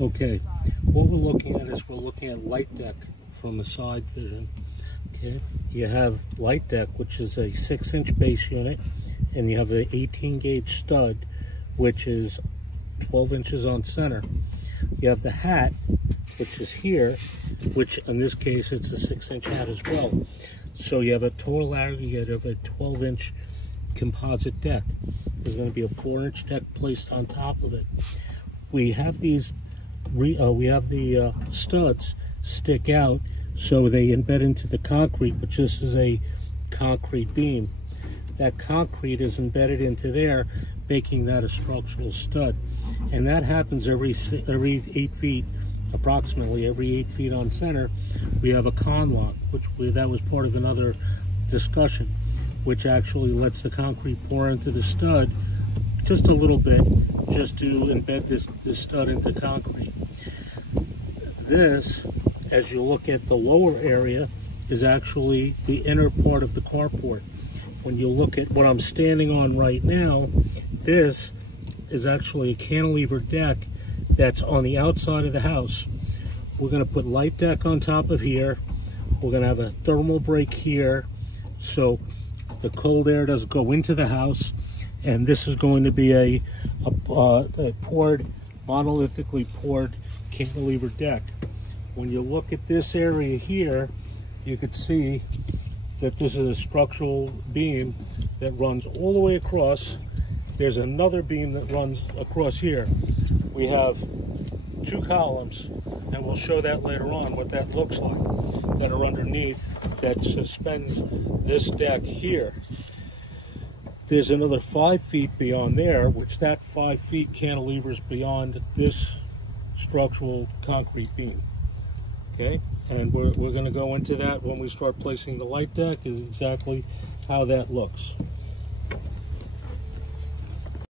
Okay, what we're looking at is we're looking at light deck from a side vision. Okay, you have light deck, which is a 6-inch base unit, and you have an 18 gauge stud, which is 12 inches on center. You have the hat, which is here, which in this case it's a 6-inch hat as well. So you have a total aggregate of a 12-inch composite deck. There's going to be a 4-inch deck placed on top of it. We have these the studs stick out so they embed into the concrete, which this is a concrete beam. That concrete is embedded into there, making that a structural stud. And that happens every 8 feet, approximately every 8 feet on center. We have a con lock, that was part of another discussion, which actually lets the concrete pour into the stud just a little bit, just to embed this stud into concrete. This, as you look at the lower area, is actually the inner part of the carport. When you look at what I'm standing on right now, this is actually a cantilever deck that's on the outside of the house. We're going to put light deck on top of here. We're going to have a thermal break here so the cold air doesn't go into the house. And this is going to be a poured, monolithically poured cantilever deck. When you look at this area here, you could see that this is a structural beam that runs all the way across. There's another beam that runs across here. We have 2 columns, and we'll show that later on what that looks like, that are underneath, that suspends this deck here. There's another 5 feet beyond there, which that 5 feet cantilevers beyond this structural concrete beam. Okay, and we're going to go into that when we start placing the light deck, is exactly how that looks.